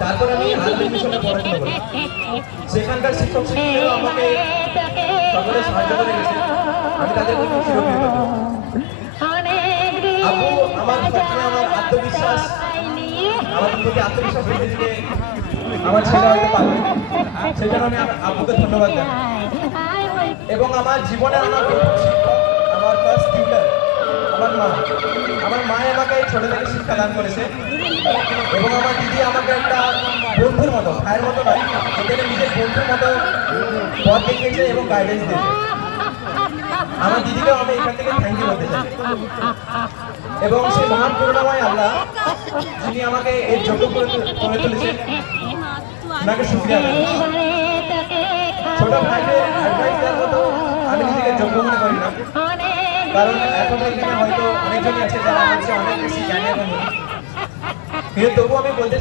তারপর আমি আনন্দ মিশনে পড়াশোনা করি। সেখানকার শিক্ষক শিক্ষিকারা আমাকে সকলে সাহায্য করে গেছে, আমি তাদের প্রতি চিরকৃতজ্ঞ। আব্বু আমার সবসময় আমার আত্মবিশ্বাস, আমার প্রতি আত্মবিশ্বাস রেখে দিতে আমার ছেলে হয়তো পারবে, সেজন্য আমি আব্বুকে ধন্যবাদ জানাই। এবং আমার জীবনে আমার প্রথম শিক্ষক, আমার ফার্স্ট টিউটার আমার মা আমাকে ছোট থেকে শিক্ষা দান করেছে। এবং আমার দিদি আমাকে একটা বন্ধুর মতো, ভাইয়ের মতো নয়, এখানে নিজের বন্ধুর মতো পথ দেখিয়েছে এবং গাইডেন্স দিয়েছে। আমার দিদিকেও আমি এখান থেকে থ্যাংক ইউ বলতে চাই। এবং সেই মহান করুণাময় আল্লাহ যিনি আমাকে এর যোগ্য করে তুলেছেন, ওনাকে শুকরিয়া জানাই। ছোট ভাইদের অ্যাডভাইস দেওয়ার মতো আমি নিজেকে যোগ্য মনে করি না, কারণ এখনকার দিনে হয়তো অনেকজনই আছে যারা হচ্ছে অনেক বেশি জ্ঞানী এবং কিন্তু তবুও আমি বলতে